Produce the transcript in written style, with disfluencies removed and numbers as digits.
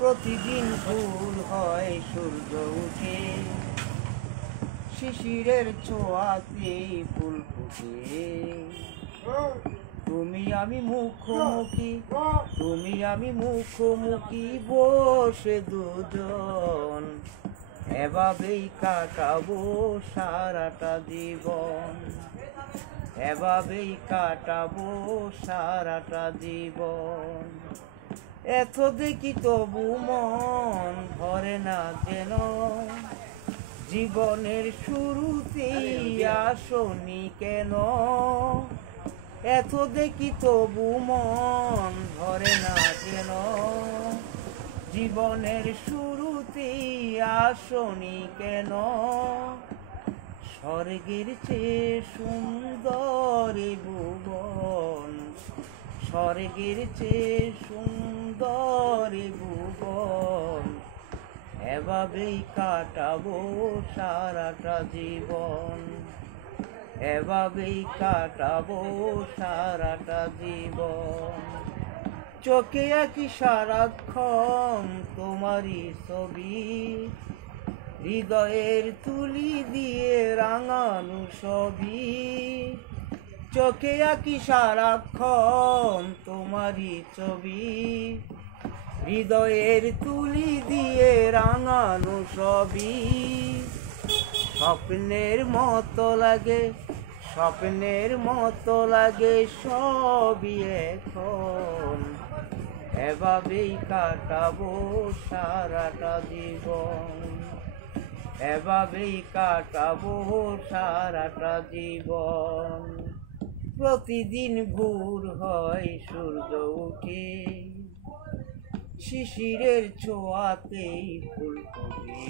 প্রতিদিন ভোর হয় সূর্য উঠে, শিশিরের ছোঁয়াতে ফুল ফুটে। তুমি আমি মুখোমুখি, তুমি আমি মুখোমুখি বসে দুজন, এভাবেই কাটাবো সারাটা জীবন, এভাবেই কাটাবো সারাটা জীবন। এত দেখি তবু মন ভরে না যেন, জীবনের শুরুতেই আসনি কেন। এত দেখি তবু মন ভরে না যেন, জীবনের শুরুতেই আসনি কেন। স্বর্গের চেয়ে সুন্দর এ ভুবন, স্বর্গের চেয়ে সুন্দর এ ভুবন, এভাবেই কাটাবো সারাটা জীবন, এভাবেই কাটাবো সারাটা জীবন। চোখে আঁকি সারাক্ষণ তোমারই ছবি, হৃদয়ের তুলি দিয়ে রাঙানো ছবি। চোখে আঁকি সারাক্ষণ তোমারই ছবি, হৃদয়ের তুলি দিয়ে রাঙানো ছবি। স্বপ্নের মতো লাগে, স্বপ্নের মতো লাগে সবই এখন, এভাবেই কাটাবো সারাটা জীবন, এভাবেই কাটাবো সারাটা জীবন। প্রতিদিন ভোর হয় সূর্য উঠে, শিশিরের ছোঁয়াতেই ফুল ফোটে।